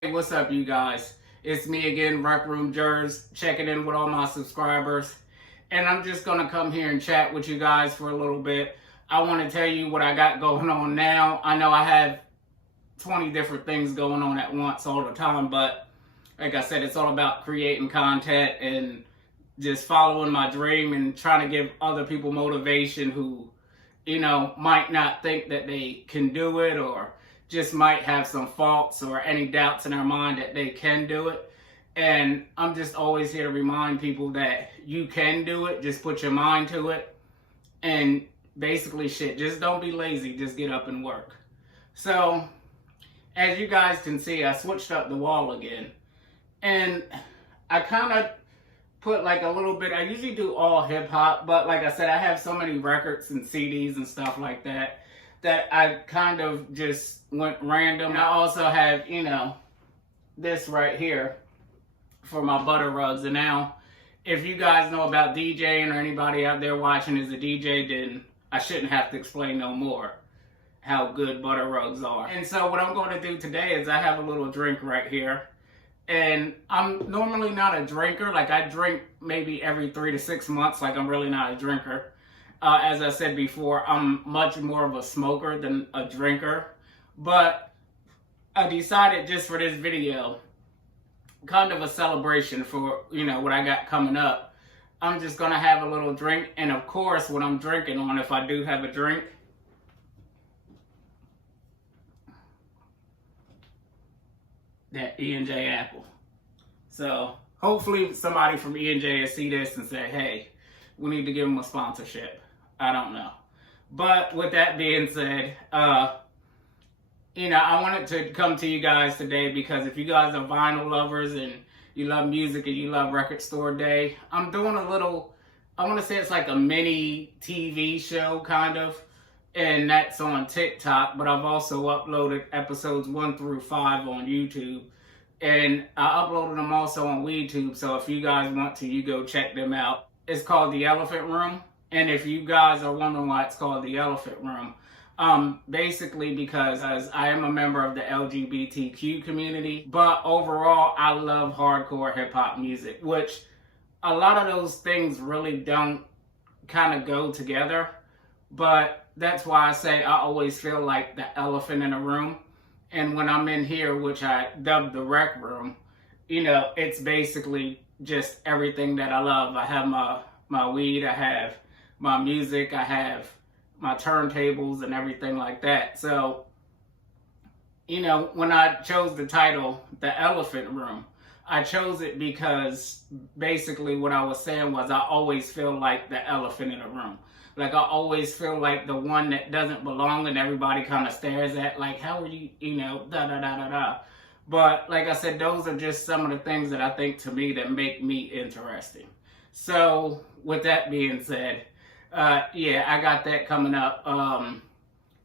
Hey, what's up, you guys? It's me again, Rec Room Jers, checking in with all my subscribers. And I'm just going to come here and chat with you guys for a little bit. I want to tell you what I got going on now. I know I have 20 different things going on at once all the time, but like I said, it's all about creating content and just following my dream and trying to give other people motivation who, might not think that they can do it or just might have some faults or any doubts in their mind that they can do it. And I'm just always here to remind people that you can do it. Just put your mind to it. And basically, just don't be lazy. Just get up and work. So, as you guys can see, I switched up the wall again. And I kind of put like a little bit, I usually do all hip hop, but like I said, I have so many records and CDs and stuff like that I kind of just went random. I also have, this right here for my butter rugs. And now, if you guys know about DJing or anybody out there watching is a DJ, then I shouldn't have to explain no more how good butter rugs are. And so what I'm going to do today is I have a little drink right here. And I'm normally not a drinker. Like, I drink maybe every 3 to 6 months. Like, I'm really not a drinker. As I said before, I'm much more of a smoker than a drinker. But I decided just for this video, kind of a celebration for, what I got coming up. I'm just going to have a little drink. And of course, what I'm drinking on, if I do have a drink, that E&J apple. So hopefully somebody from E&J will see this and say, hey, we need to give them a sponsorship. I don't know. But with that being said, I wanted to come to you guys today because if you guys are vinyl lovers and you love music and you love Record Store Day, I'm doing a little, I want to say it's like a mini TV show kind of, and that's on TikTok, but I've also uploaded episodes 1 through 5 on YouTube, and I uploaded them also on WeTube, so if you guys want to, you go check them out. It's called The Elephant Room. And if you guys are wondering why it's called The Elephant Room, basically because as I am a member of the LGBTQ community, but overall, I love hardcore hip-hop music, which a lot of those things really don't kind of go together. But that's why I say I always feel like the elephant in the room. And when I'm in here, which I dubbed the Rec Room, it's basically just everything that I love. I have my weed, I have my music, I have my turntables and everything like that. So, when I chose the title, The Elephant Room, I chose it because basically what I was saying was I always feel like the elephant in the room. Like, I always feel like the one that doesn't belong and everybody kind of stares at, like, how are you, da-da-da-da-da. But, like I said, those are just some of the things that I think, to me, that make me interesting. So, with that being said, I got that coming up.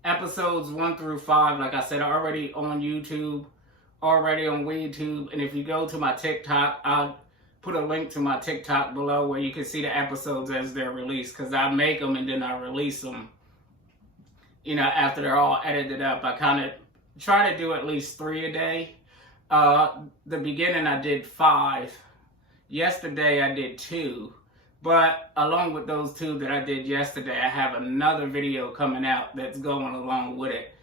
Episodes 1 through 5, like I said, are already on YouTube, already on WeTube. And if you go to my TikTok, I'll put a link to my TikTok below where you can see the episodes as they're released. Because I make them and then I release them, after they're all edited up. I kind of try to do at least 3 a day. The beginning I did 5. Yesterday I did 2. But along with those 2 that I did yesterday, I have another video coming out that's going along with it,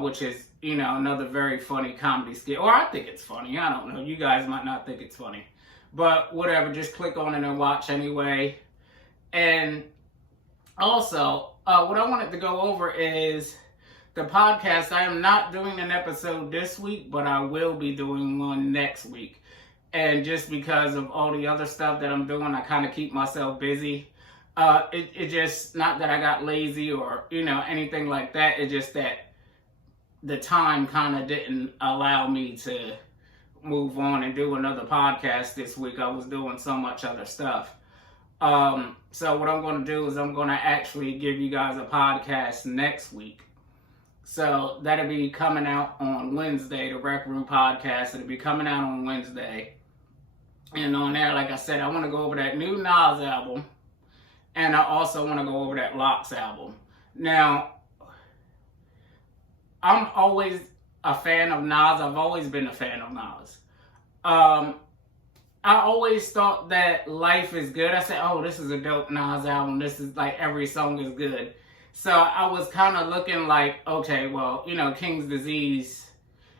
which is, another very funny comedy skit. Or I think it's funny. I don't know. You guys might not think it's funny. But whatever, just click on it and watch anyway. And also, what I wanted to go over is the podcast. I am not doing an episode this week, but I will be doing one next week. And just because of all the other stuff that I'm doing, I kind of keep myself busy. It just, not that I got lazy or, anything like that. It's just that the time kind of didn't allow me to move on and do another podcast this week. I was doing so much other stuff. So what I'm going to do is I'm going to actually give you guys a podcast next week. So that'll be coming out on Wednesday, the Rec Room podcast. It'll be coming out on Wednesday. And on there, like I said, I want to go over that new Nas album. And I also want to go over that Locks album. Now, I'm always a fan of Nas. I've always been a fan of Nas. I always thought that Life is Good. I said, oh, this is a dope Nas album. This is like, every song is good. So I was kind of looking like, okay, well, you know, King's Disease,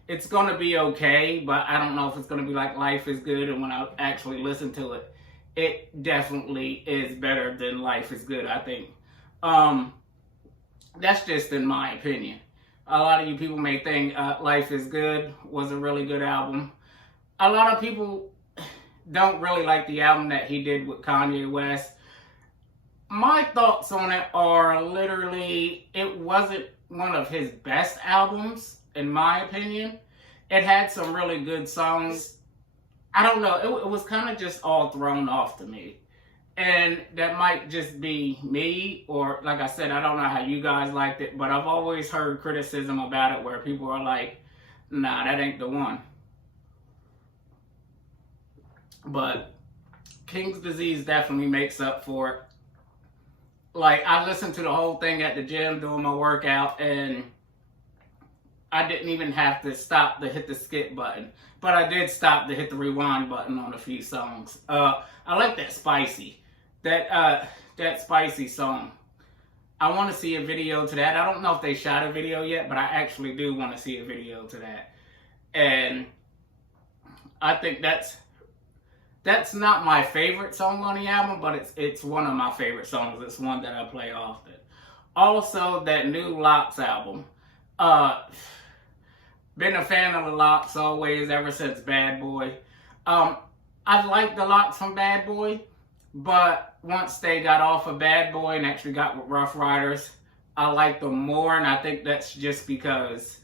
it's going to be okay, but I don't know if it's going to be like Life is Good. And when I actually listen to it, it definitely is better than Life is Good, I think. That's just in my opinion. A lot of you people may think Life is Good was a really good album. A lot of people don't really like the album that he did with Kanye West. My thoughts on it are literally, it wasn't one of his best albums, in my opinion. It had some really good songs. I don't know, it was kind of just all thrown off to me. And that might just be me, or like I said, I don't know how you guys liked it, but I've always heard criticism about it where people are like, nah, that ain't the one. But King's Disease definitely makes up for it. Like, I listened to the whole thing at the gym doing my workout, and I didn't even have to stop to hit the skip button. But I did stop to hit the rewind button on a few songs. I like that Spicy. That Spicy song. I want to see a video to that. I don't know if they shot a video yet, but I actually do want to see a video to that. And I think that's not my favorite song on the album, but it's one of my favorite songs. It's one that I play often. Also, that new Lox album. Been a fan of the Lox always, ever since Bad Boy. I like the Lox from Bad Boy, but once they got off of Bad Boy and actually got with Rough Riders, I like them more, and I think that's just because,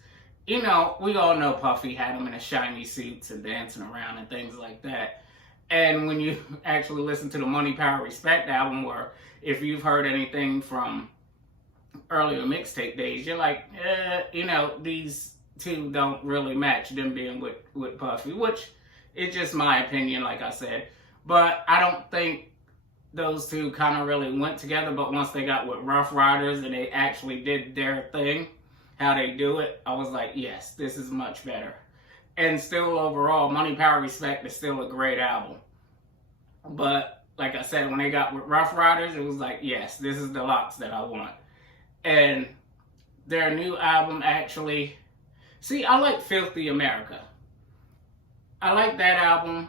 you know, we all know Puffy had them in his shiny suits and dancing around and things like that. And when you actually listen to the Money, Power, Respect album, or if you've heard anything from earlier mixtape days, you're like, you know, these two don't really match, them being with Puffy, which is just my opinion, like I said. But I don't think those two kind of really went together, but once they got with Rough Riders and they actually did their thing, how they do it, I was like, yes, this is much better. And still overall, Money, Power, Respect is still a great album. But like I said, when they got with Rough Riders, it was like, yes, this is the Lox that I want. And their new album actually, see, I like Filthy America. I like that album,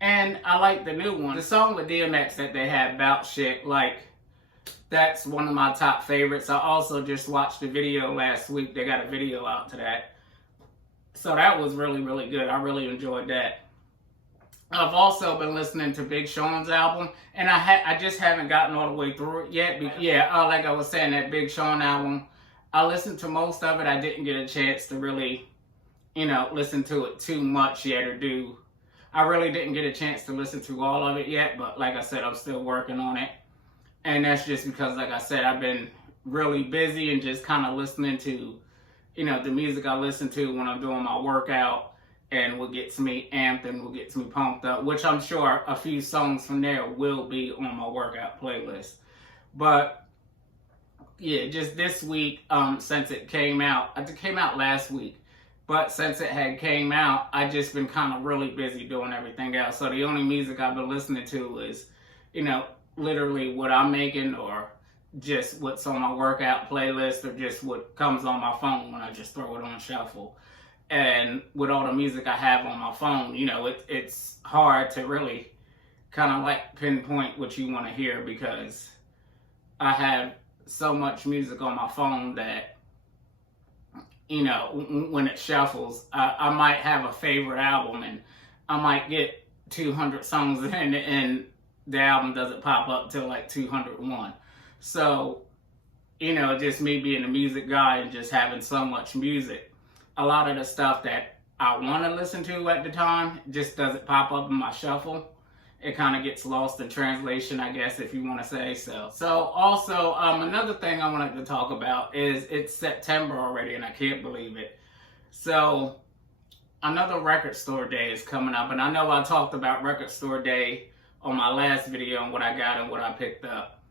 and I like the new one. The song with DMX that they had, Bout Shit, like, that's one of my top favorites. I also just watched the video last week. They got a video out to that. So that was really, really good. I really enjoyed that. I've also been listening to Big Sean's album, and I just haven't gotten all the way through it yet. But yeah, like I was saying, that Big Sean album, I listened to most of it. I didn't get a chance to really, you know, listen to it too much yet, or do. I really didn't get a chance to listen to all of it yet, but like I said, I'm still working on it. And that's just because, like I said, I've been really busy and just kind of listening to, you know, the music I listen to when I'm doing my workout, and what gets me amped and what gets me pumped up, which I'm sure a few songs from there will be on my workout playlist. But yeah, just this week, since it came out last week, but since it had came out, I just been kind of really busy doing everything else. So the only music I've been listening to is, you know, literally what I'm making, or just what's on my workout playlist, or just what comes on my phone when I just throw it on shuffle. And with all the music I have on my phone, you know, it's hard to really kind of like pinpoint what you want to hear, because I have so much music on my phone that, you know, when it shuffles, I might have a favorite album, and I might get 200 songs in, and the album doesn't pop up till like 201. So, you know, just me being a music guy and just having so much music, a lot of the stuff that I want to listen to at the time just doesn't pop up in my shuffle. It kind of gets lost in translation, I guess, if you want to say so. So also, another thing I wanted to talk about is it's September already, and I can't believe it. So another record store day is coming up, and I know I talked about record store day on my last video and what I got and what I picked up.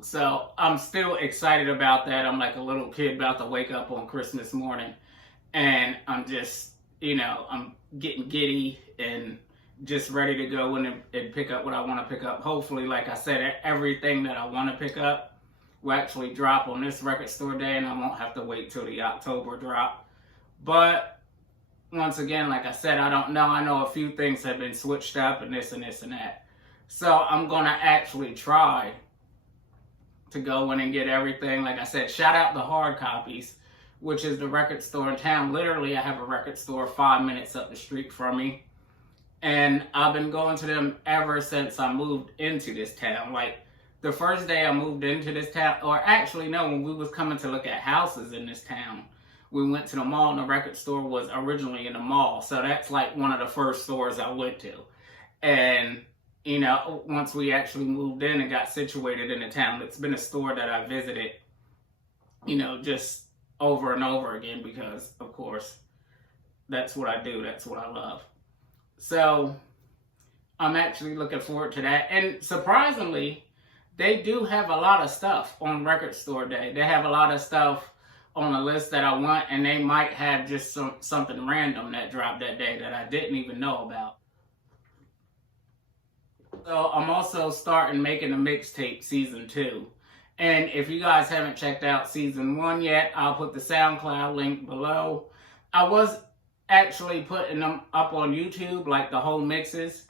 So I'm still excited about that. I'm like a little kid about to wake up on Christmas morning. and I'm just, I'm getting giddy and just ready to go in and pick up what I want to pick up. Hopefully, like I said, everything that I want to pick up will actually drop on this record store day, and I won't have to wait till the October drop. But once again, like I said, I don't know. I know a few things have been switched up and this and this and that. So I'm going to actually try to go in and get everything. Like I said, shout out the Hard Copies, which is the record store in town. Literally, I have a record store 5 minutes up the street from me. And I've been going to them ever since I moved into this town. Like, the first day I moved into this town, or actually, no, when we was coming to look at houses in this town, we went to the mall, and the record store was originally in the mall. So that's like one of the first stores I went to. And, once we actually moved in and got situated in the town, it's been a store that I visited, just over and over again because, of course, that's what I do. That's what I love. So I'm actually looking forward to that. And surprisingly, they do have a lot of stuff on record store day. They have a lot of stuff on a list that I want, and they might have just something random that dropped that day that I didn't even know about. So I'm also starting making a mixtape season 2. And if you guys haven't checked out season 1 yet, I'll put the SoundCloud link below. I was actually putting them up on YouTube, like the whole mixes.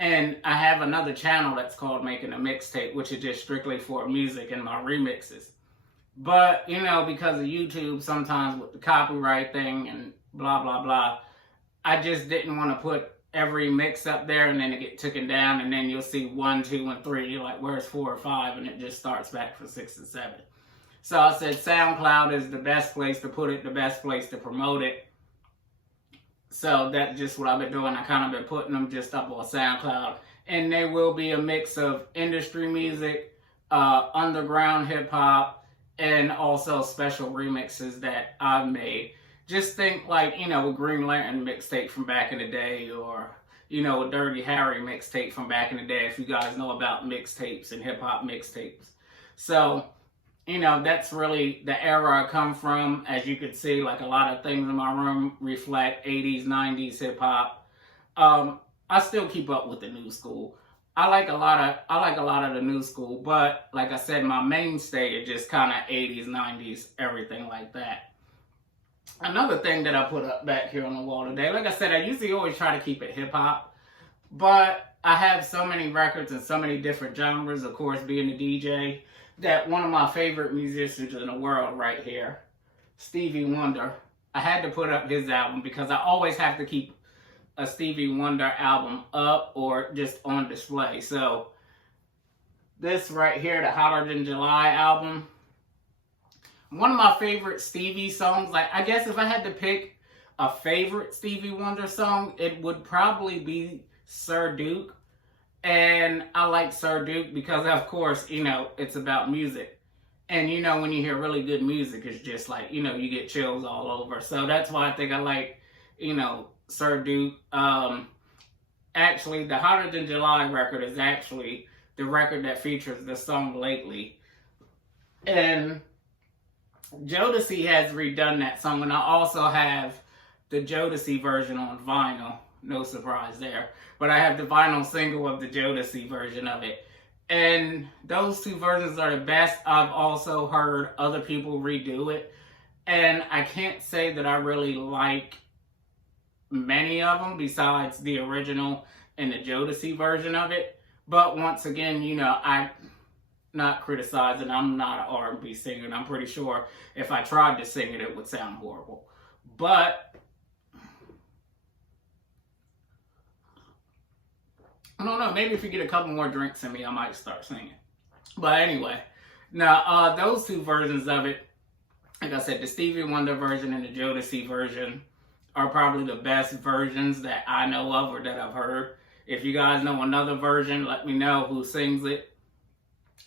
And I have another channel that's called Making a Mixtape, which is just strictly for music and my remixes. But, because of YouTube, sometimes with the copyright thing and blah, blah, blah, I just didn't want to put every mix up there and then it get taken down, and then you'll see 1, 2, and 3. You're like, where's 4 or 5? And it just starts back for 6 and 7. So I said SoundCloud is the best place to put it, the best place to promote it. So that's just what I've been doing. I kind of been putting them just up on SoundCloud. And they will be a mix of industry music, underground hip-hop, and also special remixes that I've made. Just think like, a Green Lantern mixtape from back in the day, or, a Dirty Harry mixtape from back in the day, if you guys know about mixtapes and hip-hop mixtapes. So, that's really the era I come from. As you can see, like a lot of things in my room reflect 80s, 90s hip-hop. I still keep up with the new school. I like a lot of the new school, but like I said, my mainstay is just kind of 80s, 90s, everything like that. Another thing that I put up back here on the wall today, like I said, I usually always try to keep it hip-hop, but I have so many records and so many different genres, of course, being a DJ, that one of my favorite musicians in the world right here, Stevie Wonder, I had to put up his album because I always have to keep a Stevie Wonder album up or just on display. So this right here, the Hotter Than July album, one of my favorite Stevie songs. Like, I guess if I had to pick a favorite Stevie Wonder song, it would probably be Sir Duke. And I like Sir Duke because, of course, it's about music. And, when you hear really good music, it's just like, you get chills all over. So that's why I think I like, Sir Duke. Actually, the Hotter Than July record is actually the record that features the song Lately. And Jodeci has redone that song, and I also have the Jodeci version on vinyl. No surprise there. But I have the vinyl single of the Jodeci version of it. And those two versions are the best. I've also heard other people redo it. And I can't say that I really like many of them besides the original and the Jodeci version of it. But once again, I'm not criticizing. I'm not an R&B singer, and I'm pretty sure if I tried to sing it, it would sound horrible. But I don't know. Maybe if you get a couple more drinks in me, I might start singing. But anyway, now those two versions of it, like I said, the Stevie Wonder version and the Jodeci version are probably the best versions that I know of or that I've heard. If you guys know another version, let me know who sings it.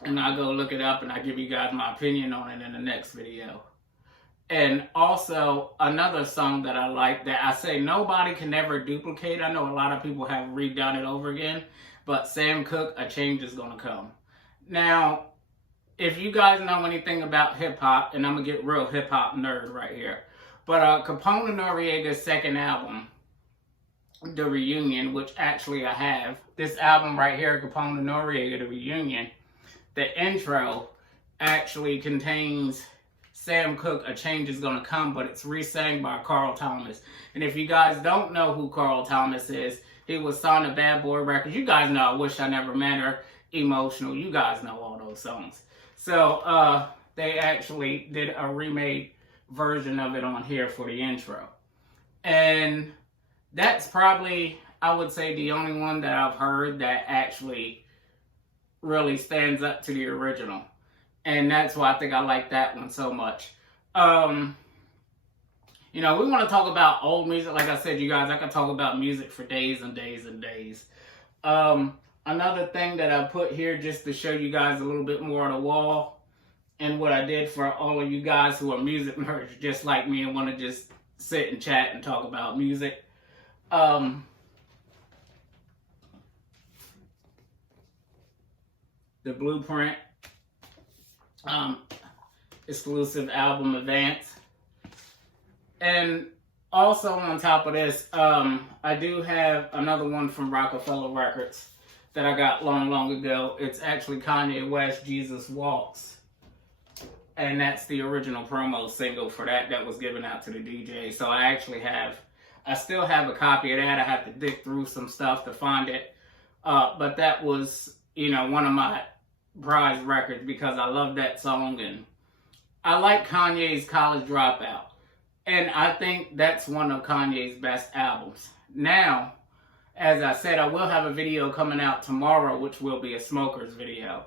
And I'll go look it up and I'll give you guys my opinion on it in the next video. And also, another song that I like that I say nobody can ever duplicate. I know a lot of people have redone it over again. But Sam Cooke, A Change Is Gonna Come. Now, if you guys know anything about hip-hop, and I'm going to get real hip-hop nerd right here. But Capone Noriega's second album, The Reunion, which actually I have, this album right here, Capone Noriega, The Reunion, the intro actually contains Sam Cooke, A Change Is Gonna Come, but it's re-sang by Carl Thomas. And if you guys don't know who Carl Thomas is, he was signed to Bad Boy Records. You guys know I Wish I Never Met Her, Emotional. You guys know all those songs. So they actually did a remade version of it on here for the intro. And that's probably, I would say, the only one that I've heard that actually really stands up to the original. And that's why I think I like that one so much. You know, we want to talk about old music. Like I said, you guys, I could talk about music for days and days and days. Another thing that I put here just to show you guys a little bit more on the wall, and what I did for all of you guys who are music nerds just like me and want to just sit and chat and talk about music. The Blueprint exclusive album Advance. And also on top of this, I do have another one from Rockefeller Records that I got long ago. It's actually Kanye West, Jesus Walks. And that's the original promo single for that was given out to the DJ. So I still have a copy of that. I have to dig through some stuff to find it. But that was, you know, one of my prized records because I love that song. And I like Kanye's College Dropout. And I think that's one of Kanye's best albums. Now, as I said, I will have a video coming out tomorrow, which will be a smokers video.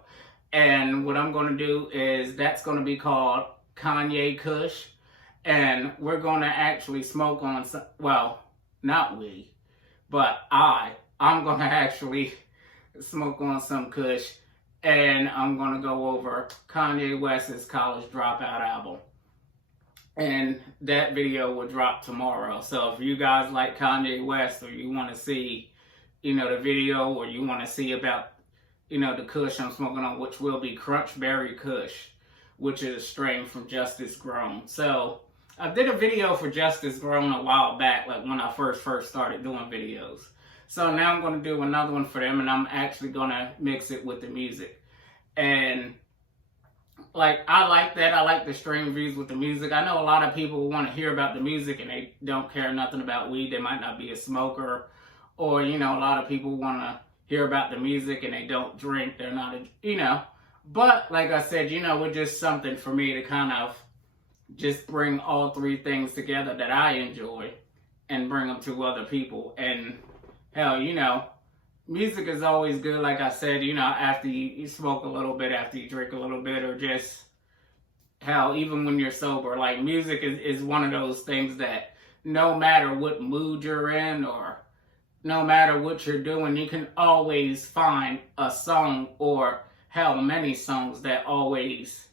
And what I'm going to do is, that's going to be called Kanye Kush. And we're going to actually smoke on some, well, not we, but I'm going to actually smoke on some Kush. And I'm going to go over Kanye West's College Dropout album. And that video will drop tomorrow. So if you guys like Kanye West, or you want to see, you know, the video, or you want to see about, you know, the Kush I'm smoking on, which will be Crunchberry Kush, which is a strain from Justice Grown. So I did a video for Justice Grown a while back, like when I first started doing videos. So now I'm going to do another one for them, and I'm actually going to mix it with the music. And like, I like that. I like the stream views with the music. I know a lot of people want to hear about the music and they don't care nothing about weed. They might not be a smoker. Or, you know, a lot of people want to hear about the music and they don't drink. They're not, you know. But, like I said, you know, it's just something for me to kind of just bring all three things together that I enjoy and bring them to other people. And, hell, you know, music is always good, like I said, you know, after you smoke a little bit, after you drink a little bit, or just, hell, even when you're sober. Like, music is one of those things that no matter what mood you're in, or no matter what you're doing, you can always find a song, or, hell, many songs that always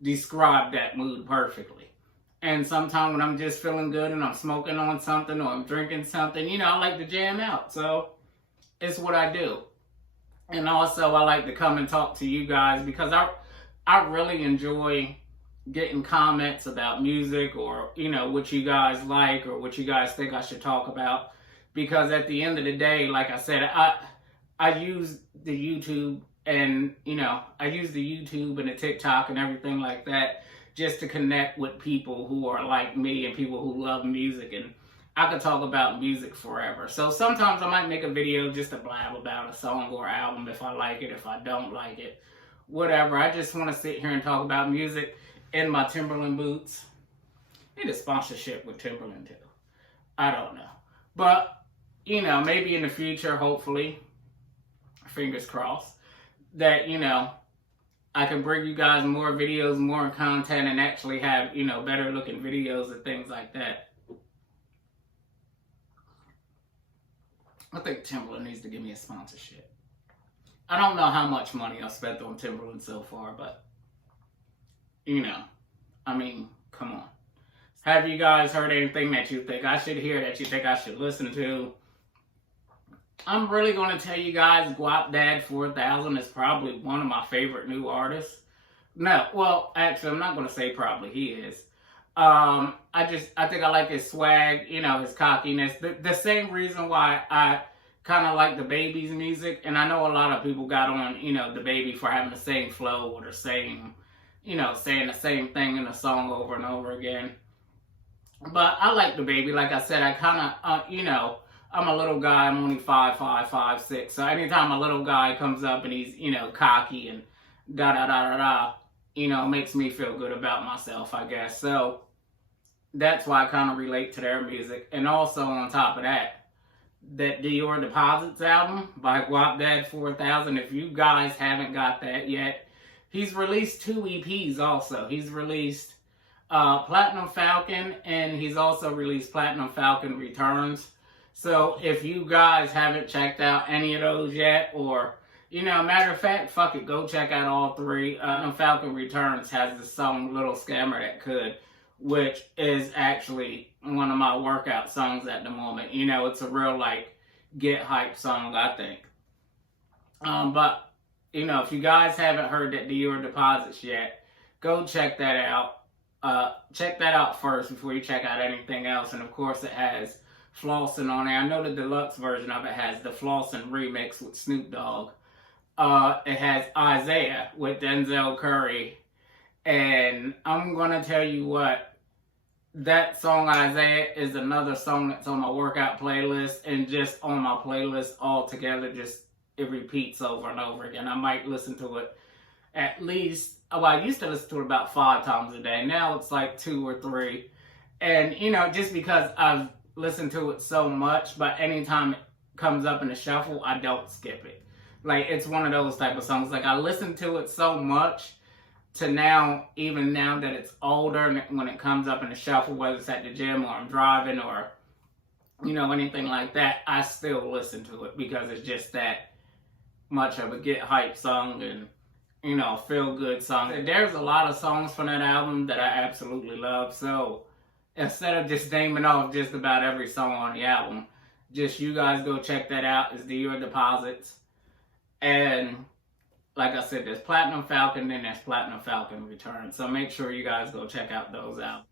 describe that mood perfectly. And sometimes when I'm just feeling good and I'm smoking on something, or I'm drinking something, you know, I like to jam out. So it's what I do. And also, I like to come and talk to you guys because I really enjoy getting comments about music, or, you know, what you guys like or what you guys think I should talk about. Because at the end of the day, like I said, I use the YouTube, and, you know, I use the YouTube and the TikTok and everything like that just to connect with people who are like me and people who love music. And I could talk about music forever. So sometimes I might make a video just to blab about a song or album if I like it, if I don't like it, whatever. I just want to sit here and talk about music in my Timberland boots. Need a sponsorship with Timberland too. I don't know. But, you know, maybe in the future, hopefully, fingers crossed, that, you know, I can bring you guys more videos, more content, and actually have, you know, better looking videos and things like that. I think Timberland needs to give me a sponsorship. I don't know how much money I've spent on Timberland so far, but, you know, I mean, come on. Have you guys heard anything that you think I should hear, that you think I should listen to? I'm really going to tell you guys, Guap Dad 4000 is probably one of my favorite new artists. No, well, actually, I'm not going to say probably, he is. I think I like his swag, you know, his cockiness. The same reason why I kind of like the Baby's music, and I know a lot of people got on, you know, the Baby for having the same flow or the same, you know, saying the same thing in the song over and over again. But I like the Baby. Like I said, I kind of, you know, I'm a little guy. I'm only 5'5", 5'6". So anytime a little guy comes up and he's, you know, cocky and da da da da da, you know, makes me feel good about myself, I guess. So that's why I kind of relate to their music. And also on top of that, that Dior Deposits album by Guap Dad 4000. If you guys haven't got that yet, he's released 2 EPs also. He's released Platinum Falcon, and he's also released Platinum Falcon Returns. So if you guys haven't checked out any of those yet, or, you know, matter of fact, fuck it, go check out all 3. Platinum Falcon Returns has the song Little Scammer That Could, which is actually one of my workout songs at the moment. You know, it's a real, like, get hype song, I think. But, you know, if you guys haven't heard that Dior Deposits yet, go check that out. Check that out first before you check out anything else. And, of course, it has Flossin' on there. I know the deluxe version of it has the Flossin' remix with Snoop Dogg. It has Isaiah with Denzel Curry. And I'm going to tell you what, that song Isaiah is another song that's on my workout playlist, and just on my playlist altogether, just it repeats over and over again. I might listen to it at least, well, I used to listen to it about 5 times a day. Now it's like 2 or 3. And, you know, just because I've listened to it so much, but anytime it comes up in the shuffle, I don't skip it. Like, it's one of those type of songs. Like, I listen to it so much to now, even now that it's older, and when it comes up in the shuffle, whether it's at the gym or I'm driving or, you know, anything like that, I still listen to it because it's just that much of a get hype song and, you know, feel good song. There's a lot of songs from that album that I absolutely love. So instead of just naming off just about every song on the album, just you guys go check that out. It's Dior Deposits. And like I said, there's Platinum Falcon, then there's Platinum Falcon Returns. So make sure you guys go check out those albums.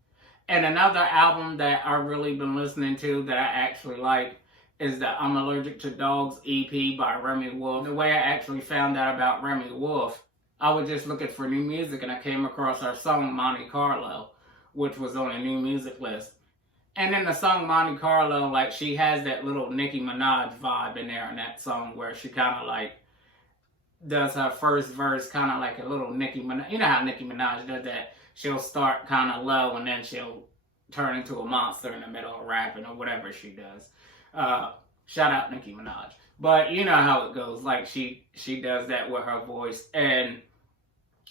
And another album that I've really been listening to that I actually like is the I'm Allergic to Dogs EP by Remy Wolf. The way I actually found out about Remy Wolf, I was just looking for new music and I came across her song Monte Carlo, which was on a new music list. And in the song Monte Carlo, like, she has that little Nicki Minaj vibe in there in that song where she kind of like does her first verse kind of like a little Nicki Minaj. You know how Nicki Minaj does that? She'll start kind of low and then she'll turn into a monster in the middle of rapping or whatever she does. Shout out Nicki Minaj. But you know how it goes. Like, she does that with her voice. And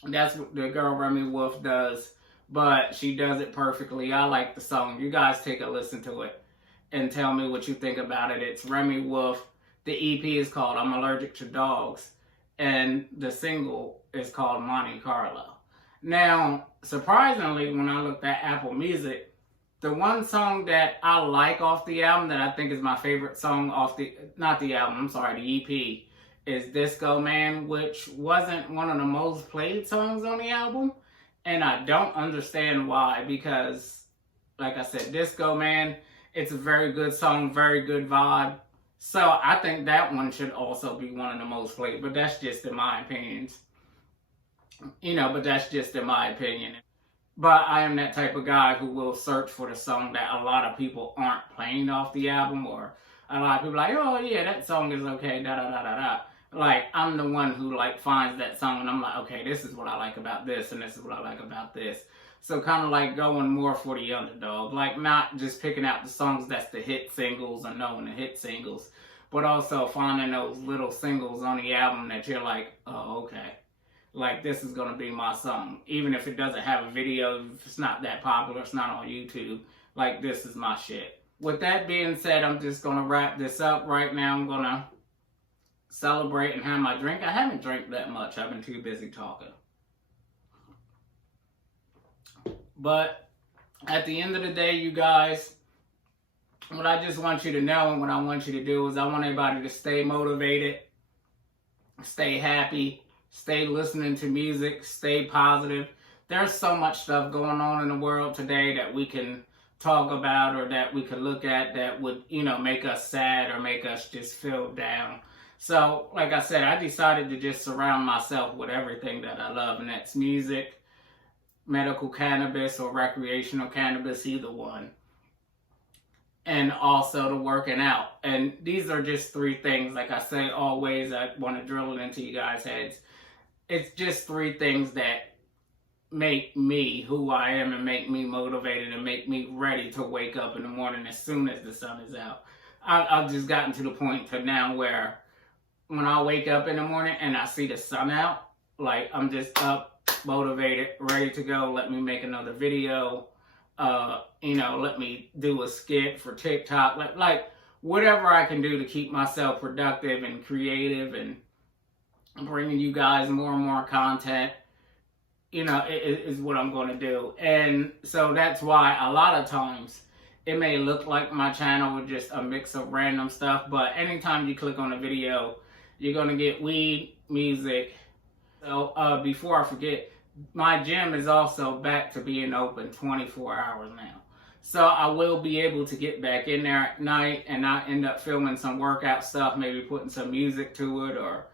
that's what the girl Remy Wolf does. But she does it perfectly. I like the song. You guys take a listen to it and tell me what you think about it. It's Remy Wolf. The EP is called I'm Allergic to Dogs. And the single is called Monte Carlo. Now, surprisingly, when I looked at Apple Music, the one song that I like off the album that I think is my favorite song off the, not the album, I'm sorry, the EP, is Disco Man, which wasn't one of the most played songs on the album. And I don't understand why, because, like I said, Disco Man, it's a very good song, very good vibe. So I think that one should also be one of the most played, but that's just in my opinion. You know, but that's just in my opinion. But I am that type of guy who will search for the song that a lot of people aren't playing off the album, or a lot of people like, oh yeah, that song is okay, da da da da da. Like, I'm the one who like finds that song and I'm like, okay, this is what I like about this and this is what I like about this. So kind of like going more for the underdog, like not just picking out the songs that's the hit singles or knowing the hit singles, but also finding those little singles on the album that you're like, oh, okay. Like, this is going to be my song. Even if it doesn't have a video, if it's not that popular, it's not on YouTube, like, this is my shit. With that being said, I'm just going to wrap this up right now. I'm going to celebrate and have my drink. I haven't drank that much. I've been too busy talking. But at the end of the day, you guys, what I just want you to know and what I want you to do is I want everybody to stay motivated, stay happy, stay listening to music, stay positive. there's so much stuff going on in the world today that we can talk about or that we could look at that would, make us sad or make us just feel down. So, like I said, I decided to just surround myself with everything that I love, and that's music, medical cannabis, or recreational cannabis, either one. And also the working out. And these are just 3 things. Like I say always, I want to drill it into you guys' heads. It's just 3 things that make me who I am and make me motivated and make me ready to wake up in the morning as soon as the sun is out. I've just gotten to the point to now where when I wake up in the morning and I see the sun out, like I'm just up, motivated, ready to go. Let me make another video. Let me do a skit for TikTok. Like whatever I can do to keep myself productive and creative and bringing you guys more and more content, is what I'm going to do. And so that's why a lot of times it may look like my channel is just a mix of random stuff, but anytime you click on a video, you're going to get weed, music. So before I forget, my gym is also back to being open 24 hours now. So I will be able to get back in there at night and not end up filming some workout stuff, maybe putting some music to it, or,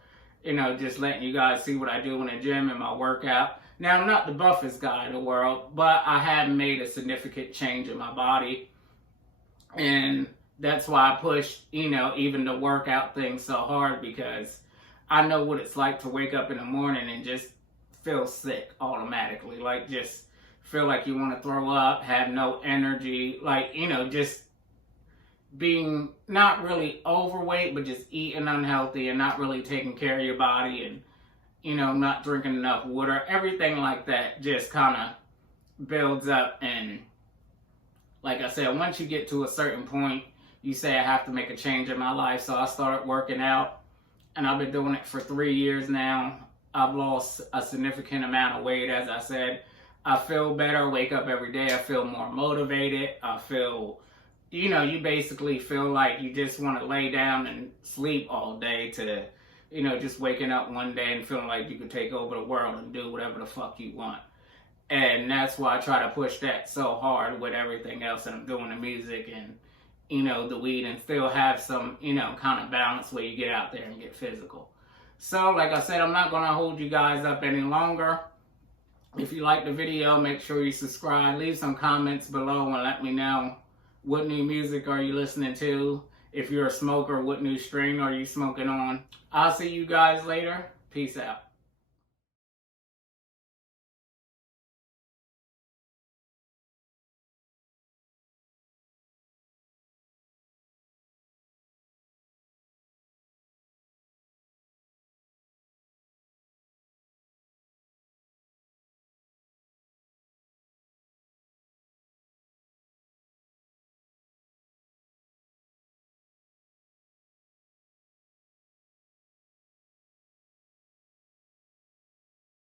just letting you guys see what I do in the gym and my workout. Now, I'm not the buffest guy in the world, but I have made a significant change in my body. And that's why I push, even the workout thing so hard, because I know what it's like to wake up in the morning and just feel sick automatically. Like, just feel like you want to throw up, have no energy, like, just being not really overweight, but just eating unhealthy and not really taking care of your body and, not drinking enough water. Everything like that just kind of builds up. And like I said, once you get to a certain point, you say, I have to make a change in my life. So I started working out, and I've been doing it for 3 years now. I've lost a significant amount of weight, as I said. I feel better, wake up every day. I feel more motivated. I feel, you basically feel like you just want to lay down and sleep all day to, just waking up one day and feeling like you could take over the world and do whatever the fuck you want. And that's why I try to push that so hard with everything else that I'm doing, the music and, the weed, and still have some, kind of balance where you get out there and get physical. So, like I said, I'm not going to hold you guys up any longer. If you like the video, make sure you subscribe. Leave some comments below and let me know what new music are you listening to. If you're a smoker, what new strain are you smoking on? I'll see you guys later. Peace out.